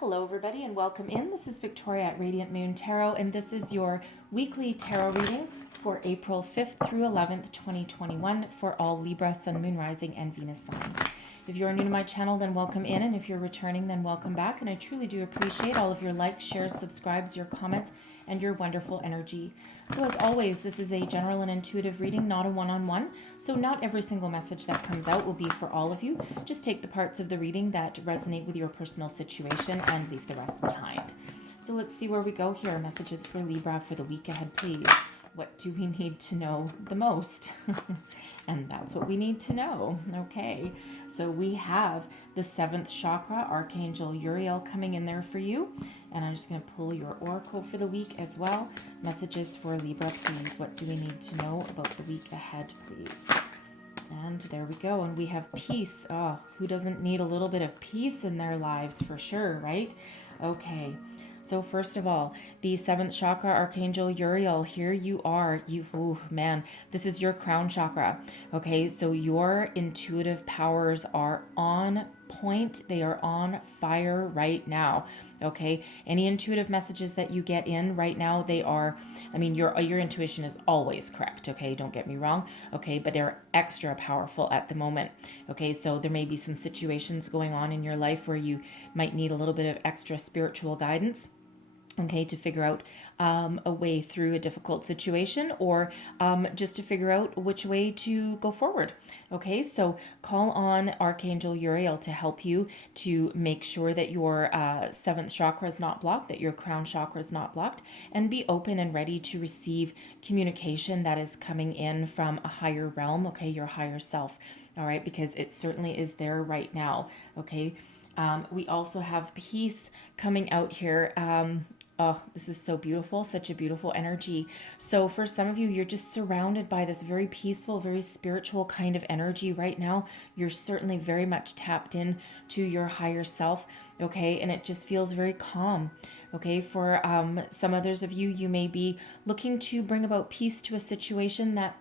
Hello everybody and welcome in. This is Victoria at Radiant Moon Tarot, and this is your weekly tarot reading for April 5th through 11th, 2021 for all Libra, Sun, Moon, Rising, and Venus signs. If you're new to my channel, then welcome in, and if you're returning, then welcome back. And I truly do appreciate all of your likes, shares, subscribes, your comments, and your wonderful energy. So as always, this is a general and intuitive reading, not a one-on-one. So not every single message that comes out will be for all of you. Just take the parts of the reading that resonate with your personal situation and leave the rest behind. So let's see where we go here. Messages for Libra for the week ahead, please. What do we need to know the most? And that's what we need to know. Okay, so we have the 7th chakra, Archangel Uriel, coming in there for you. And I'm just going to pull your oracle for the week as well. Messages for Libra, please. What do we need to know about the week ahead, please? And there we go. And we have peace. Oh, who doesn't need a little bit of peace in their lives for sure, right? Okay. So first of all, the 7th chakra, Archangel Uriel, here you are. Man, this is your crown chakra. Okay, so your intuitive powers are on point. They are on fire right now. Okay, any intuitive messages that you get in right now, they are, your intuition is always correct. Okay, don't get me wrong. Okay, but they're extra powerful at the moment. Okay, so there may be some situations going on in your life where you might need a little bit of extra spiritual guidance. Okay, to figure out a way through a difficult situation, or just to figure out which way to go forward. Okay, so call on Archangel Uriel to help you to make sure that your 7th chakra is not blocked, that your crown chakra is not blocked, and be open and ready to receive communication that is coming in from a higher realm, okay, your higher self, all right, because it certainly is there right now, okay. We also have peace coming out here. Oh, this is so beautiful, such a beautiful energy. So for some of you, you're just surrounded by this very peaceful, very spiritual kind of energy right now. You're certainly very much tapped in to your higher self, okay? And it just feels very calm, okay? For some others of you, you may be looking to bring about peace to a situation that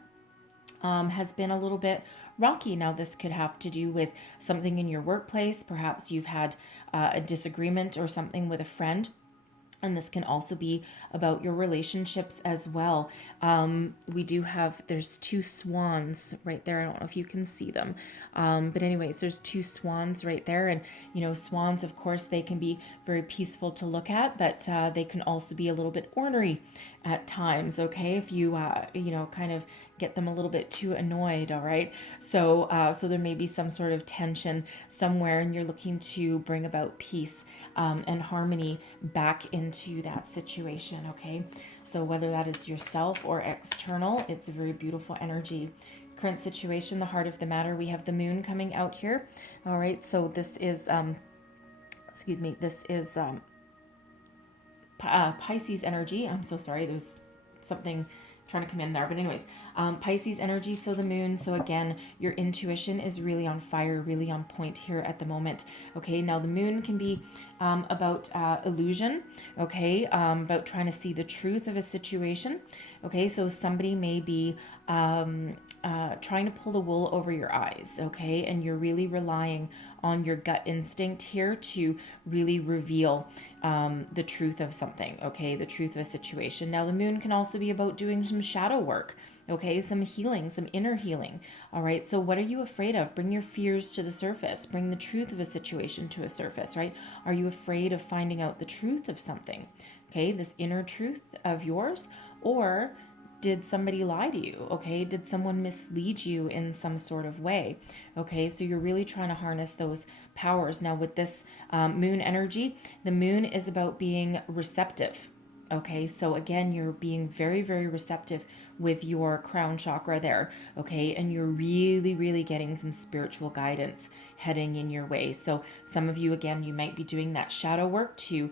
has been a little bit rocky. Now, this could have to do with something in your workplace. Perhaps you've had a disagreement or something with a friend. And this can also be about your relationships as well. We do have, there's 2 swans right there. I don't know if you can see them. But anyways, there's 2 swans right there. And, swans, of course, they can be very peaceful to look at, but they can also be a little bit ornery at times, okay? If you, kind of get them a little bit too annoyed, all right? So there may be some sort of tension somewhere, and you're looking to bring about peace and harmony back into that situation, okay? So whether that is yourself or external, it's a very beautiful energy. Current situation, the heart of the matter, we have the moon coming out here, all right? So this is, Pisces energy. I'm so sorry, there was something trying to come in there, but anyways, Pisces energy, so the moon. So again, your intuition is really on fire, really on point here at the moment. Okay, now the moon can be about illusion, okay, about trying to see the truth of a situation. Okay, so somebody may be trying to pull the wool over your eyes, okay, and you're really relying on your gut instinct here to really reveal the truth of something, okay, the truth of a situation. Now, the moon can also be about doing some shadow work, okay, some healing, some inner healing, all right? So what are you afraid of? Bring your fears to the surface. Bring the truth of a situation to a surface, right? Are you afraid of finding out the truth of something, okay, this inner truth of yours? Or did somebody lie to you? Okay, did someone mislead you in some sort of way? Okay, so you're really trying to harness those powers. Now with this moon energy, the moon is about being receptive. Okay, so again, you're being very, very receptive with your crown chakra there. Okay, and you're really, really getting some spiritual guidance heading in your way. So some of you, again, you might be doing that shadow work to,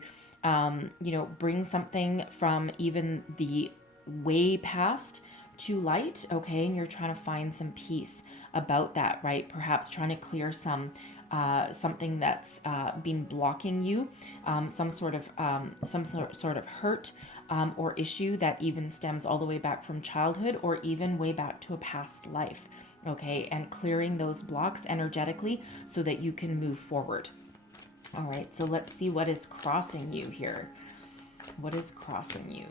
bring something from even the way past to light, okay, and you're trying to find some peace about that, right? Perhaps trying to clear some something that's been blocking you, some sort of hurt or issue that even stems all the way back from childhood or even way back to a past life, okay, and clearing those blocks energetically so that you can move forward. All right, so let's see what is crossing you here. What is crossing you?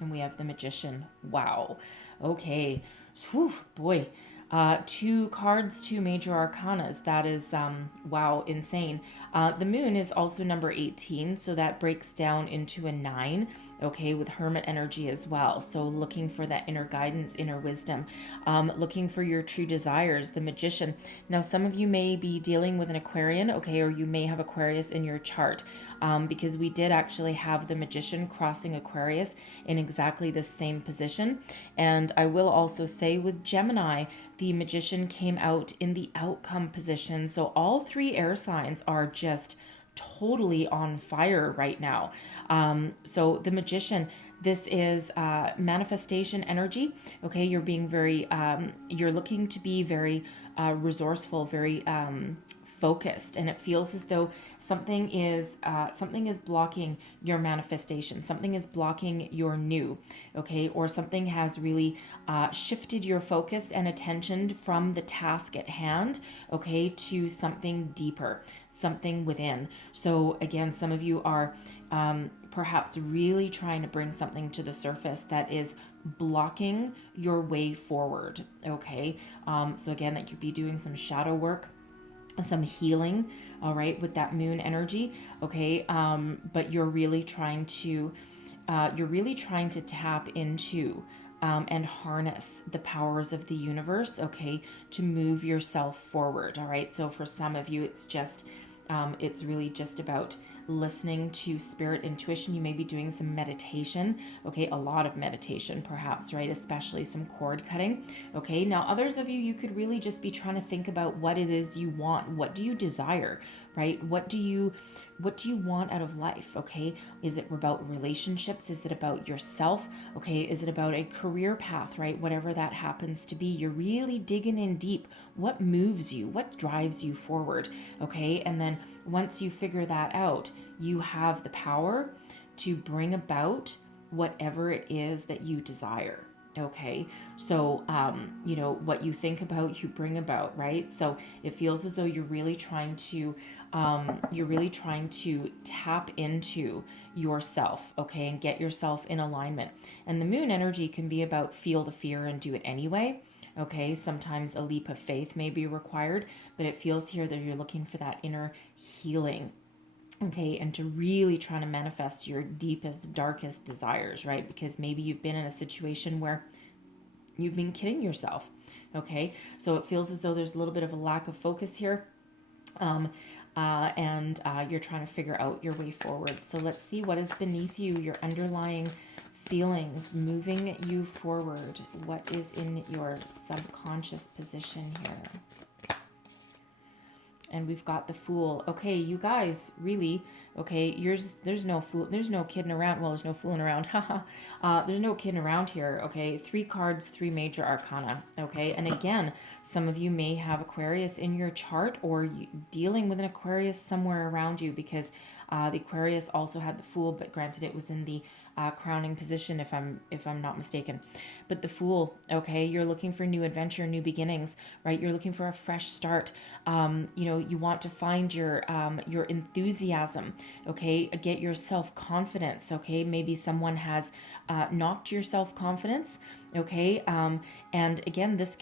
And we have the Magician. Wow. Okay. Whew, boy. Two cards, two major arcanas. That is, wow, insane. The moon is also number 18, so that breaks down into a 9, okay, with hermit energy as well. So looking for that inner guidance, inner wisdom, looking for your true desires, the Magician. Now, some of you may be dealing with an Aquarian, okay, or you may have Aquarius in your chart. Because we did actually have the Magician crossing Aquarius in exactly the same position. And I will also say with Gemini, the Magician came out in the outcome position. So all three air signs are just totally on fire right now. So the Magician, this is manifestation energy. Okay, you're being very, you're looking to be very resourceful, very focused, and it feels as though something is blocking your manifestation, something is blocking your new, okay, or something has really shifted your focus and attention from the task at hand, okay, to something deeper, something within. So again, some of you are perhaps really trying to bring something to the surface that is blocking your way forward, okay. So again, that could be doing some shadow work, some healing, all right, with that moon energy, okay. But you're really trying to tap into and harness the powers of the universe, okay, to move yourself forward, all right. So for some of you, it's just it's really just about listening to spirit intuition. You may be doing some meditation, okay, a lot of meditation perhaps, right, especially some cord cutting, okay. Now others of you, you could really just be trying to think about what it is you want. What do you desire, right? What do you want out of life, okay? Is it about relationships? Is it about yourself, okay? Is it about a career path, right? Whatever that happens to be, you're really digging in deep. What moves you? What drives you forward, okay? And then once you figure that out, you have the power to bring about whatever it is that you desire, okay. So what you think about, you bring about, right? So it feels as though you're really trying to tap into yourself, okay, and get yourself in alignment. And the moon energy can be about feel the fear and do it anyway, okay. Sometimes a leap of faith may be required, but it feels here that you're looking for that inner healing, okay, and to really try to manifest your deepest, darkest desires, right? Because maybe you've been in a situation where you've been kidding yourself, okay. So it feels as though there's a little bit of a lack of focus here, and you're trying to figure out your way forward. So let's see what is beneath you, your underlying feelings moving you forward. What is in your subconscious position here? And we've got the Fool. Okay, you guys, really, okay, there's no fool, there's no kidding around. Well, there's no fooling around. There's no kidding around here, okay? 3 cards, 3 major arcana, okay? And again, some of you may have Aquarius in your chart, or dealing with an Aquarius somewhere around you, because the Aquarius also had the Fool, but granted it was in the crowning position, if I'm not mistaken. But the Fool, okay, you're looking for new adventure, new beginnings, right? You're looking for a fresh start. You want to find your enthusiasm, okay? Get your self-confidence, okay? Maybe someone has knocked your self-confidence, okay. And again, this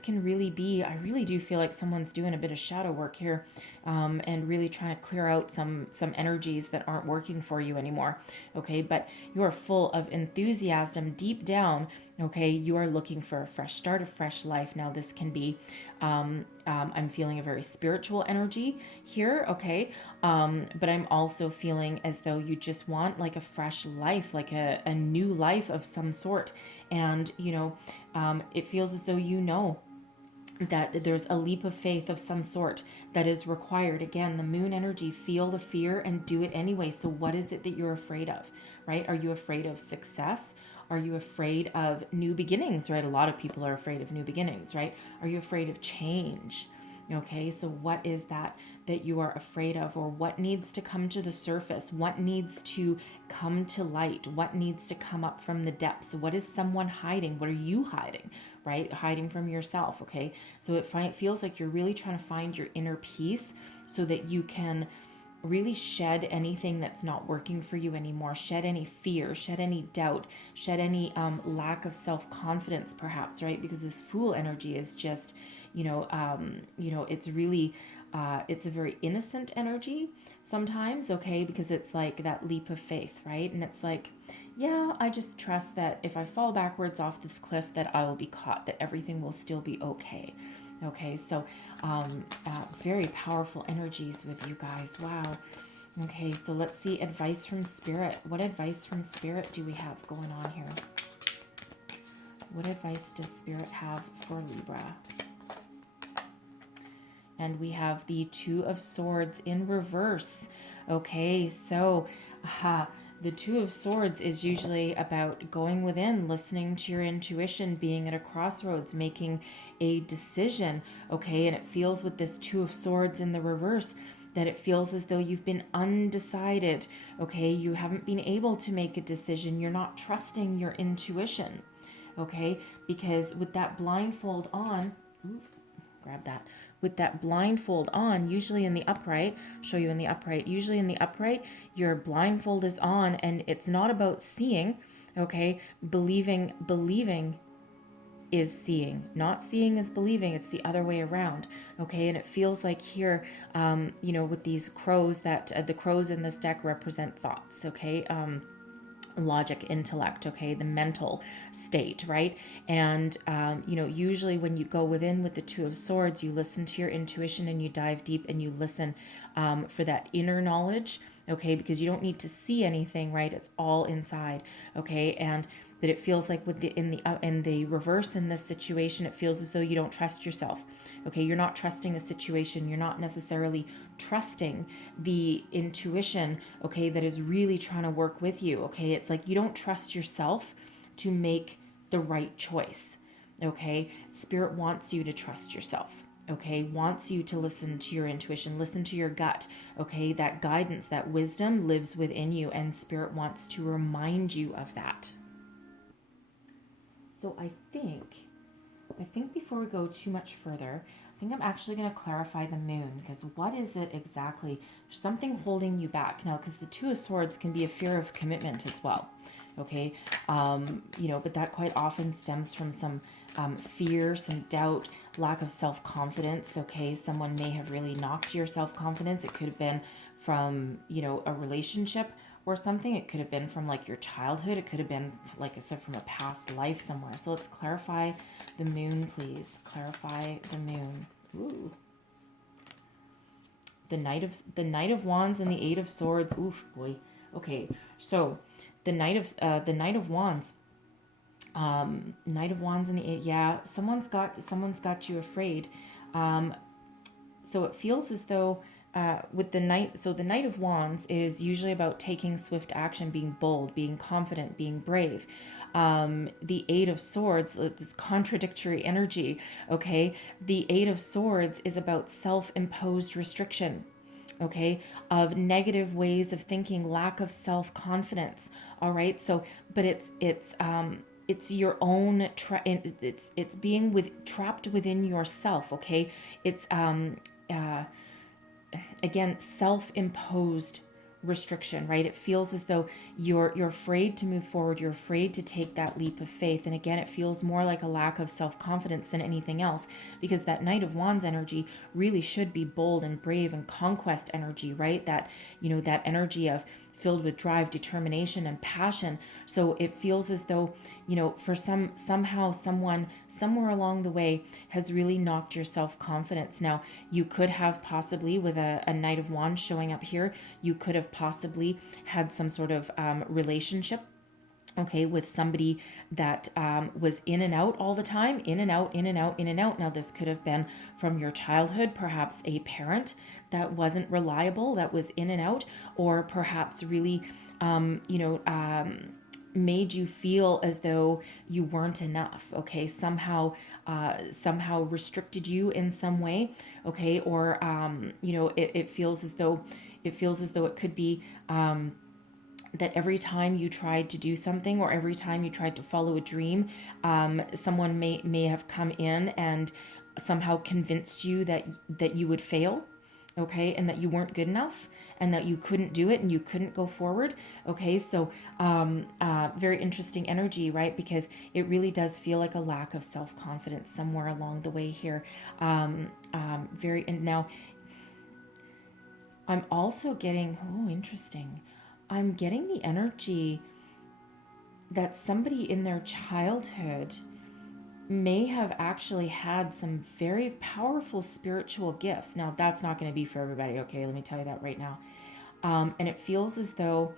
can really be, I really do feel like someone's doing a bit of shadow work here, and really trying to clear out some energies that aren't working for you anymore, okay. But you are full of enthusiasm deep down, okay. You are looking for a fresh start, a fresh life. Now this can be I'm feeling a very spiritual energy here, okay. But I'm also feeling as though you just want like a fresh life, like a new life of some sort. And it feels as though that there's a leap of faith of some sort that is required. Again, the moon energy, feel the fear and do it anyway. So what is it that you're afraid of, right? Are you afraid of success? Are you afraid of new beginnings, right? A lot of people are afraid of new beginnings, right? Are you afraid of change? Okay, so what is that that you are afraid of, or what needs to come to the surface, what needs to come to light, what needs to come up from the depths. What is someone hiding? What are you hiding, right? Hiding from yourself, okay? So it feels like you're really trying to find your inner peace so that you can really shed anything that's not working for you anymore, shed any fear, shed any doubt, shed any lack of self-confidence perhaps, right? Because this Fool energy is just, it's really, it's a very innocent energy sometimes, okay? Because it's like that leap of faith, right? And it's like, yeah, I just trust that if I fall backwards off this cliff that I will be caught, that everything will still be okay. Okay, so very powerful energies with you guys. Wow. Okay, so let's see advice from Spirit. What advice from Spirit do we have going on here? What advice does Spirit have for Libra? And we have the Two of Swords in reverse. Okay, so the Two of Swords is usually about going within, listening to your intuition, being at a crossroads, making a decision, okay? And it feels with this Two of Swords in the reverse that it feels as though you've been undecided, okay? You haven't been able to make a decision. You're not trusting your intuition, okay? Because with that blindfold on, grab that. With that blindfold on, usually in the upright, show you in the upright, usually in the upright, your blindfold is on and it's not about seeing, okay? Believing is seeing. Not seeing is believing. It's the other way around, okay? And it feels like here, with these crows that the crows in this deck represent thoughts, okay? Logic, intellect, okay, the mental state, right? And usually when you go within with the Two of Swords, you listen to your intuition and you dive deep and you listen for that inner knowledge, okay, because you don't need to see anything, right? It's all inside, okay? But it feels like with in the reverse in this situation, it feels as though you don't trust yourself. Okay, you're not trusting a situation. You're not necessarily trusting the intuition, okay, that is really trying to work with you. Okay, it's like you don't trust yourself to make the right choice. Okay, Spirit wants you to trust yourself. Okay, wants you to listen to your intuition, listen to your gut. Okay, that guidance, that wisdom lives within you, and Spirit wants to remind you of that. So I think before we go too much further, I think I'm actually going to clarify the moon, because what is it exactly? There's something holding you back now, because the Two of Swords can be a fear of commitment as well. Okay, but that quite often stems from some fear, some doubt, lack of self-confidence. Okay, someone may have really knocked your self-confidence. It could have been from, a relationship or something. It could have been from like your childhood. It could have been, like I said, from a past life somewhere. So let's clarify the moon, please. Clarify the moon. Ooh. The Knight of Wands and the Eight of Swords. Oof, boy. Okay, so the Knight of Wands. Knight of Wands and the Eight. Yeah, someone's got you afraid. So it feels as though with the Knight, so the Knight of Wands is usually about taking swift action, being bold, being confident, being brave. The Eight of Swords, this contradictory energy, okay? The Eight of Swords is about self-imposed restriction, okay? Of negative ways of thinking, lack of self-confidence, all right? So, but it's your own, it's being trapped within yourself, okay? It's, again, self-imposed restriction, right? It feels as though you're afraid to move forward. You're afraid to take that leap of faith. And again, it feels more like a lack of self-confidence than anything else, because that Knight of Wands energy really should be bold and brave and conquest energy, right? That, that energy of filled with drive, determination, and passion. So it feels as though, for somehow someone somewhere along the way has really knocked your self-confidence. Now, you could have possibly, with a Knight of Wands showing up here, you could have possibly had some sort of relationship, okay, with somebody that was in and out all the time, in and out, in and out, in and out. Now, this could have been from your childhood, perhaps a parent that wasn't reliable, that was in and out, or perhaps really, made you feel as though you weren't enough, okay? Somehow restricted you in some way, okay? Or it feels as though it could be that every time you tried to do something, or every time you tried to follow a dream, someone may have come in and somehow convinced you that you would fail, okay, and that you weren't good enough, and that you couldn't do it and you couldn't go forward, okay? So very interesting energy, right? Because it really does feel like a lack of self-confidence somewhere along the way here. And now I'm also getting, oh, interesting, I'm getting the energy that somebody in their childhood may have actually had some very powerful spiritual gifts. Now, that's not going to be for everybody, okay? Let me tell you that right now. And it feels as though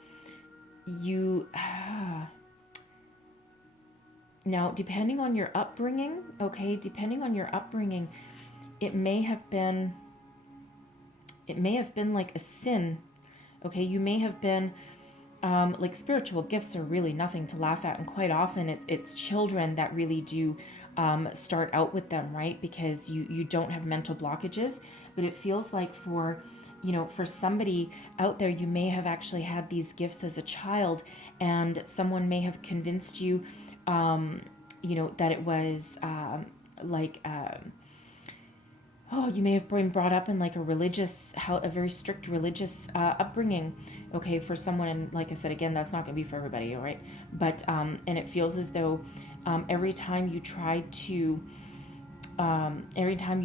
you... Now, depending on your upbringing, okay, it may have been like a sin, okay? You may have been... like spiritual gifts are really nothing to laugh at, and quite often it's children that really do start out with them, right? Because you don't have mental blockages. But it feels like for somebody out there, you may have actually had these gifts as a child, and someone may have convinced you that it was you may have been brought up in like a very strict religious upbringing, okay, for someone. And like I said, again, that's not going to be for everybody, all right? But and it feels as though every time you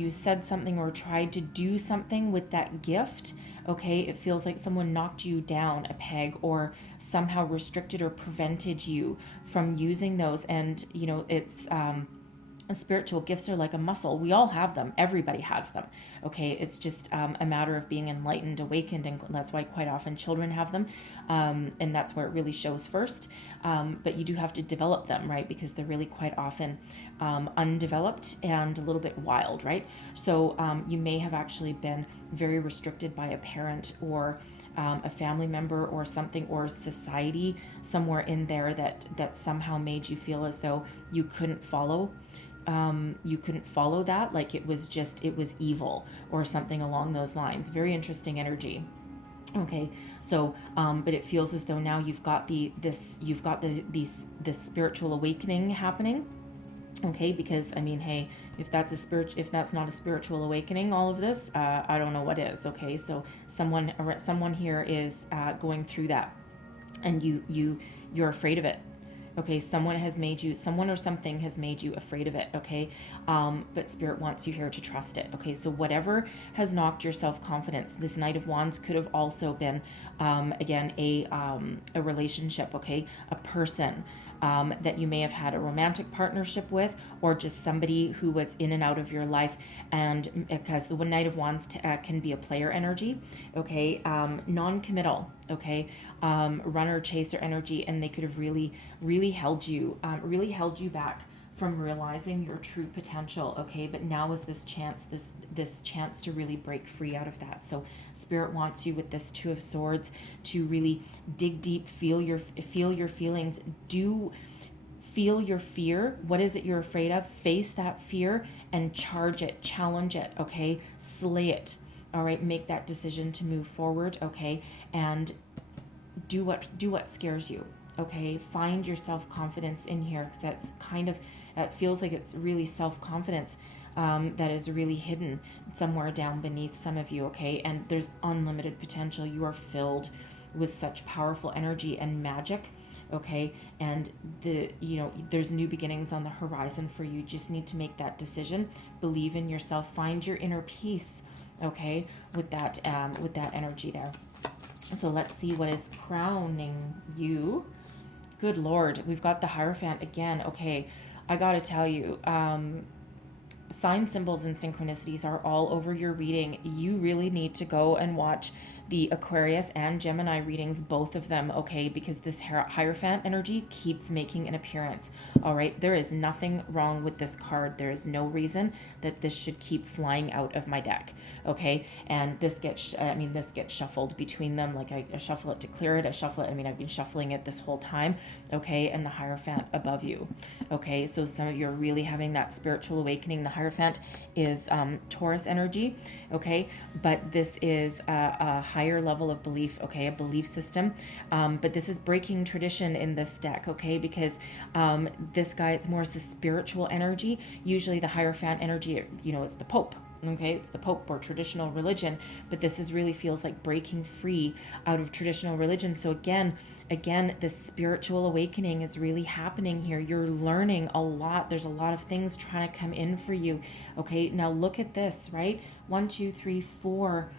said something or tried to do something with that gift, okay, it feels like someone knocked you down a peg, or somehow restricted or prevented you from using those. And it's spiritual gifts are like a muscle. We all have them. Everybody has them. Okay, it's just a matter of being enlightened, awakened, and that's why quite often children have them, and that's where it really shows first. But you do have to develop them, right? Because they're really quite often undeveloped and a little bit wild, right? So you may have actually been very restricted by a parent, or a family member, or something, or society somewhere in there that somehow made you feel as though you couldn't follow that, like it was evil or something along those lines. Very interesting energy. Okay, so but it feels as though now you've got this spiritual awakening happening. Okay, because I mean, hey, if that's not a spiritual awakening, all of this, I don't know what is. Okay, so someone here is going through that, and you're afraid of it. Okay, someone or something has made you afraid of it, okay? But Spirit wants you here to trust it, okay? So whatever has knocked your self-confidence, this Knight of Wands could have also been, again, a relationship, okay? A person that you may have had a romantic partnership with, or just somebody who was in and out of your life. And because the Knight of Wands can be a player energy, okay? Non-committal, okay? Runner, chaser energy, and they could have really held you back from realizing your true potential, okay? But now is this chance to really break free out of that. So Spirit wants you with this Two of Swords to really dig deep, feel your feelings, feel your fear. What is it you're afraid of? Face that fear and charge it, challenge it, okay? Slay it, all right? Make that decision to move forward, okay? And do what scares you, okay? Find your self-confidence in here, because that's it feels like it's really self-confidence that is really hidden somewhere down beneath some of you, okay? And there's unlimited potential. You are filled with such powerful energy and magic, okay? And there's new beginnings on the horizon for you. Just need to make that decision. Believe in yourself. Find your inner peace, okay? With that energy there. So let's see what is crowning you. Good Lord, we've got the Hierophant again. Okay, I gotta tell you, sign symbols and synchronicities are all over your reading. You really need to go and watch the Aquarius and Gemini readings, both of them, okay, because this Hierophant energy keeps making an appearance. All right, there is nothing wrong with this card. There is no reason that this should keep flying out of my deck, okay? And this gets, this gets shuffled between them. Like I shuffle it to clear it. I shuffle it. I've been shuffling it this whole time, okay? And the Hierophant above you, okay? So some of you are really having that spiritual awakening. The Hierophant is Taurus energy, okay? But this is a higher level of belief, okay? A belief system. But this is breaking tradition in this deck, okay? Because this guy, it's more the spiritual energy. Usually the Hierophant energy, is the Pope, okay? It's the Pope or traditional religion, but this is really feels like breaking free out of traditional religion. So again, this spiritual awakening is really happening here. You're learning a lot. There's a lot of things trying to come in for you, okay? Now look at this, right? 1, 2, 3, 4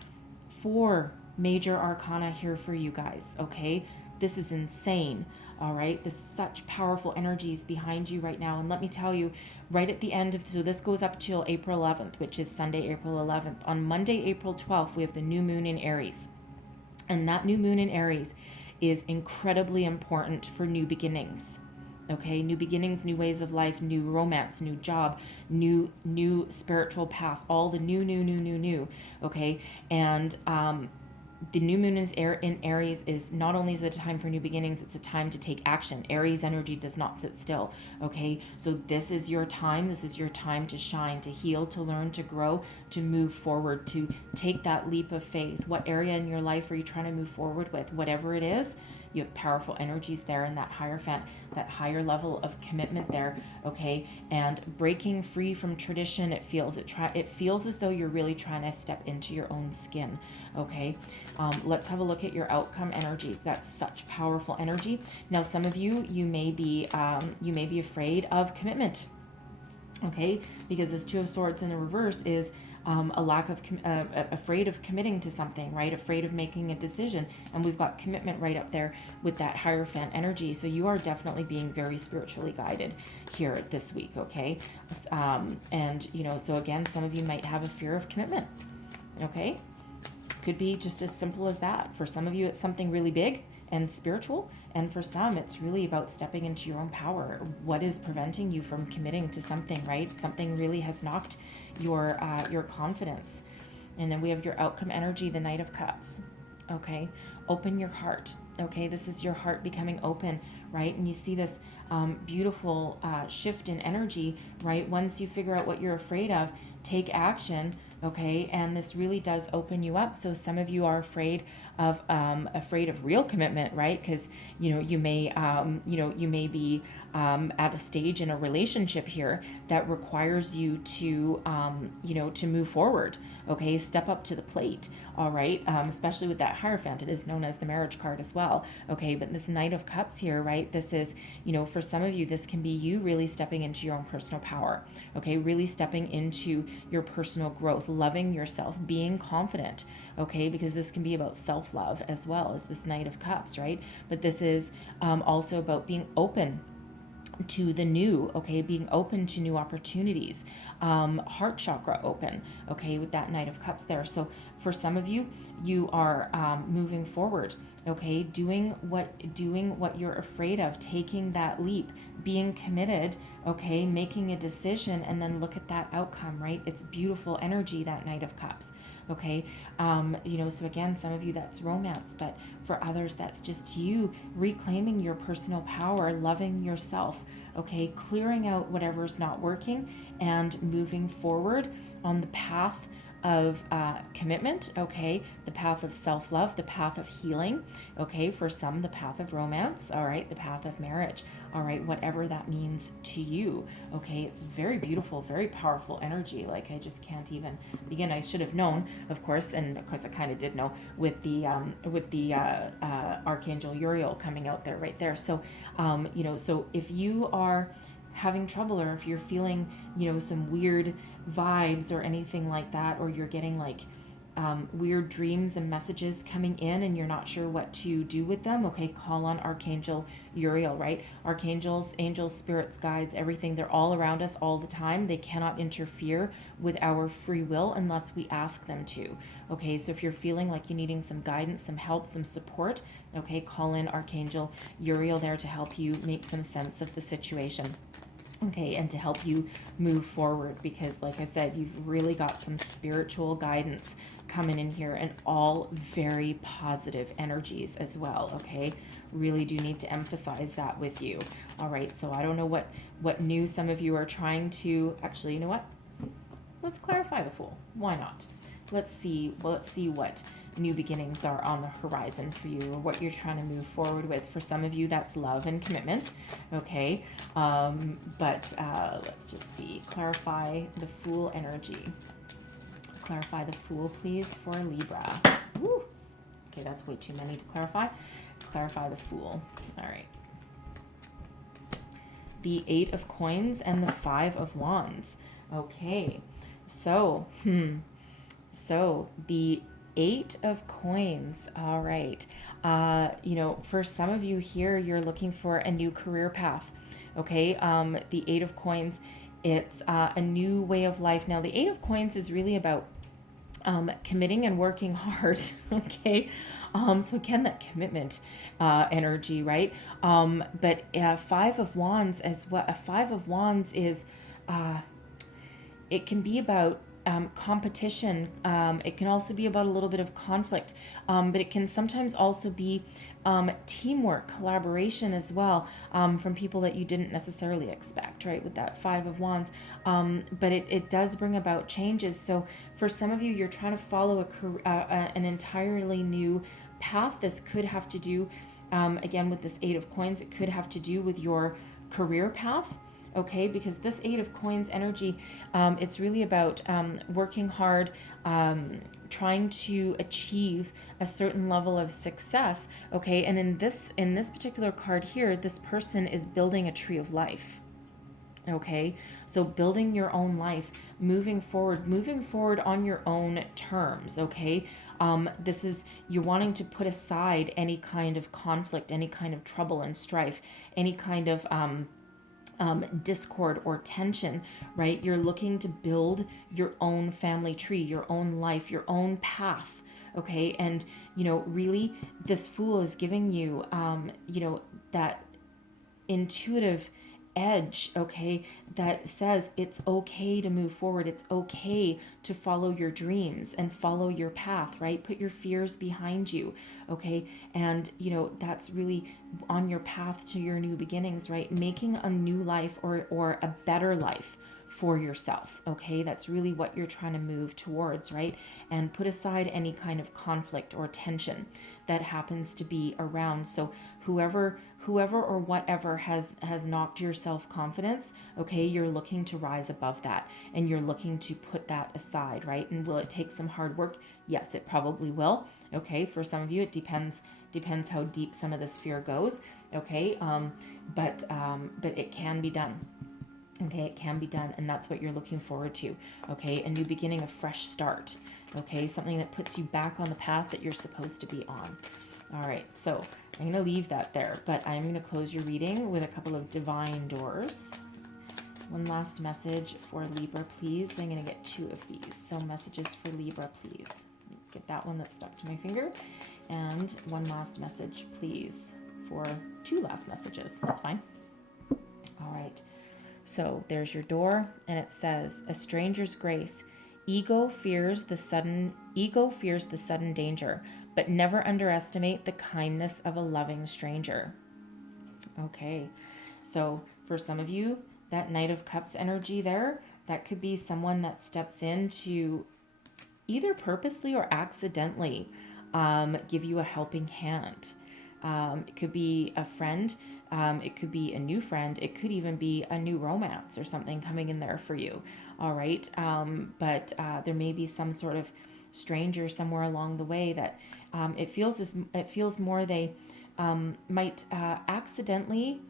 major arcana here for you guys, okay? This is insane. All right, there's such powerful energies behind you right now. And let me tell you, right at the end of, so this goes up till April 11th, which is Sunday, April 11th. On Monday, April 12th, we have the new moon in Aries. And that new moon in Aries is incredibly important for new beginnings. Okay, new beginnings, new ways of life, new romance, new job, new spiritual path, all the new, okay? And the new moon is in Aries is not only is it a time for new beginnings, it's a time to take action. Aries energy does not sit still, okay? So this is your time. This is your time to shine, to heal, to learn, to grow, to move forward, to take that leap of faith. What area in your life are you trying to move forward with? Whatever it is, you have powerful energies there in that Hierophant, that higher level of commitment there, okay? And breaking free from tradition, it feels as though you're really trying to step into your own skin, okay? Let's have a look at your outcome energy. That's such powerful energy. Now, some of you may be afraid of commitment, okay? Because this Two of Swords in the reverse is a lack of afraid of committing to something, right? Afraid of making a decision. And we've got commitment right up there with that Hierophant energy. So you are definitely being very spiritually guided here this week, okay? And so again, some of you might have a fear of commitment, okay? Could be just as simple as that. For some of you, it's something really big and spiritual, and for some, it's really about stepping into your own power. What is preventing you from committing to something, right? Something really has knocked your confidence. And then we have your outcome energy, the Knight of Cups, okay? Open your heart, okay? This is your heart becoming open, right? And you see this beautiful shift in energy, right? Once you figure out what you're afraid of, take action, okay? And this really does open you up. So some of you are afraid of real commitment, right? Because you may be at a stage in a relationship here that requires you to to move forward, okay? Step up to the plate, all right? Especially with that Hierophant, it is known as the marriage card as well, okay? But this Knight of Cups here, right? This is, for some of you, this can be you really stepping into your own personal power, okay? Really stepping into your personal growth, loving yourself, being confident, okay? Because this can be about self-love as well as this Knight of Cups, right? But this is also about being open to the new, okay? Being open to new opportunities. Heart chakra open, okay, with that Knight of Cups there. So for some of you, you are moving forward, okay, doing what you're afraid of, taking that leap, being committed, okay, making a decision, and then look at that outcome, right? It's beautiful energy, that Knight of Cups, okay? So again, some of you, that's romance, but for others, that's just you reclaiming your personal power, loving yourself, okay, clearing out whatever's not working and moving forward on the path of commitment, okay, the path of self-love, the path of healing, okay, for some, the path of romance, all right, the path of marriage, all right, whatever that means to you, okay? It's very beautiful, very powerful energy. Like, I just can't even begin. I should have known, of course, and of course I kind of did know with the Archangel Uriel coming out there right there. So so if you are having trouble, or if you're feeling some weird vibes or anything like that, or you're getting like weird dreams and messages coming in and you're not sure what to do with them, okay, call on Archangel Uriel, right? Archangels, angels, spirits, guides, everything, they're all around us all the time. They cannot interfere with our free will unless we ask them to, okay? So if you're feeling like you're needing some guidance, some help, some support, okay, call in Archangel Uriel there to help you make some sense of the situation. Okay, and to help you move forward, because like I said, you've really got some spiritual guidance coming in here and all very positive energies as well, okay? Really do need to emphasize that with you. All right, so I don't know what new some of you are trying to, actually, you know what? Let's clarify the Fool. Why not? Let's see what new beginnings are on the horizon for you, or what you're trying to move forward with. For some of you, that's love and commitment, okay? But let's just see. Clarify the Fool energy. Clarify the Fool, please, for Libra. Woo. Okay, that's way too many to clarify. Clarify the Fool. All right. The 8 of Coins and the 5 of Wands. Okay, so the 8 of Coins. All right. For some of you here, you're looking for a new career path. Okay. The 8 of Coins, it's a new way of life. Now, the 8 of Coins is really about committing and working hard. Okay. So again, that commitment energy, right? But 5 of Wands as well. A 5 of Wands is, it can be about competition. It can also be about a little bit of conflict, but it can sometimes also be teamwork, collaboration as well, from people that you didn't necessarily expect, right, with that 5 of Wands. But it does bring about changes. So for some of you, you're trying to follow an entirely new path. This could have to do, again, with this 8 of Coins, it could have to do with your career path. Okay, because this 8 of Coins energy, it's really about working hard, trying to achieve a certain level of success. Okay, and in this particular card here, this person is building a tree of life. Okay, so building your own life, moving forward on your own terms. Okay, this is, you're wanting to put aside any kind of conflict, any kind of trouble and strife, any kind of discord or tension, right? You're looking to build your own family tree, your own life, your own path. Okay, and really, this Fool is giving you that intuitive edge, okay, that says it's okay to move forward. It's okay to follow your dreams and follow your path, right? Put your fears behind you, okay? And that's really on your path to your new beginnings, right? Making a new life or a better life for yourself, okay? That's really what you're trying to move towards, right? And put aside any kind of conflict or tension that happens to be around. So whoever or whatever has knocked your self-confidence, okay, you're looking to rise above that, and you're looking to put that aside, right? And will it take some hard work? Yes, it probably will. Okay, for some of you, it depends how deep some of this fear goes. Okay, but it can be done. Okay, it can be done, and that's what you're looking forward to. Okay, a new beginning, a fresh start. Okay, something that puts you back on the path that you're supposed to be on. All right, so I'm going to leave that there, but I'm going to close your reading with a couple of divine doors. One last message for Libra, please. I'm going to get 2 of these. So messages for Libra, please. Get that one that's stuck to my finger. And one last message, please, for 2 last messages. That's fine. All right. So there's your door, and it says, a stranger's grace. Ego fears the sudden danger, but never underestimate the kindness of a loving stranger. Okay, so for some of you, that Knight of Cups energy there, that could be someone that steps in to either purposely or accidentally give you a helping hand. It could be a friend. It could be a new friend. It could even be a new romance or something coming in there for you. All right. But there may be some sort of stranger somewhere along the way that it feels more they might accidentally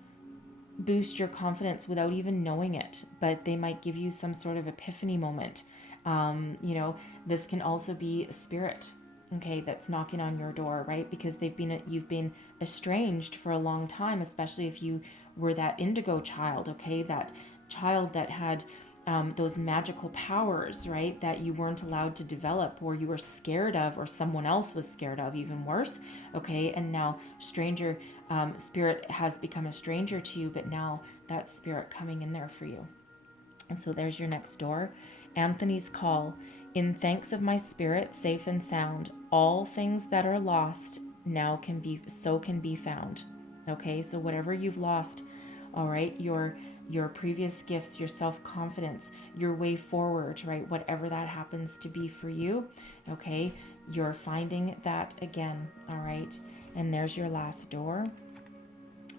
boost your confidence without even knowing it, but they might give you some sort of epiphany moment You know, this can also be a spirit, okay, that's knocking on your door, right? Because you've been estranged for a long time, especially if you were that indigo child, okay, that child that had those magical powers, right, that you weren't allowed to develop, or you were scared of, or someone else was scared of, even worse, okay. And now stranger spirit has become a stranger to you, but now that spirit coming in there for you. And so there's your next door. Anthony's call. In thanks of my spirit, safe and sound, all things that are lost now can be found. Okay, so whatever you've lost, all right, your previous gifts, your self-confidence, your way forward, right, whatever that happens to be for you, okay, you're finding that again, all right. And there's your last door.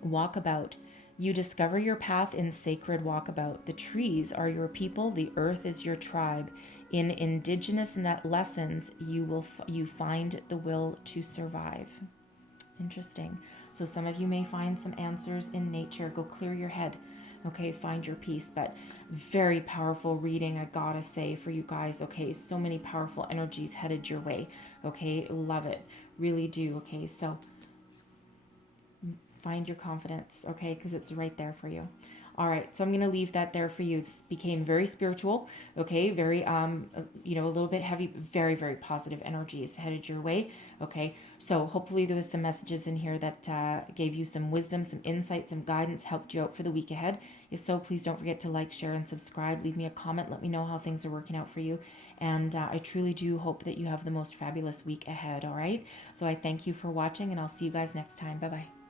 Walkabout. You discover your path in sacred walkabout. The trees are your people, the earth is your tribe. In indigenous lessons, you find the will to survive. Interesting. So some of you may find some answers in nature. Go clear your head. Okay, find your peace. But very powerful reading, I gotta say, for you guys. Okay, so many powerful energies headed your way. Okay, love it. Really do. Okay, so find your confidence, okay, because it's right there for you. All right, so I'm going to leave that there for you. This became very spiritual, okay, very, you know, a little bit heavy, very, very positive energies headed your way, okay. So hopefully there was some messages in here that gave you some wisdom, some insight, some guidance, helped you out for the week ahead. If so, please don't forget to like, share, and subscribe. Leave me a comment. Let me know how things are working out for you. And I truly do hope that you have the most fabulous week ahead, all right? So I thank you for watching, and I'll see you guys next time. Bye-bye.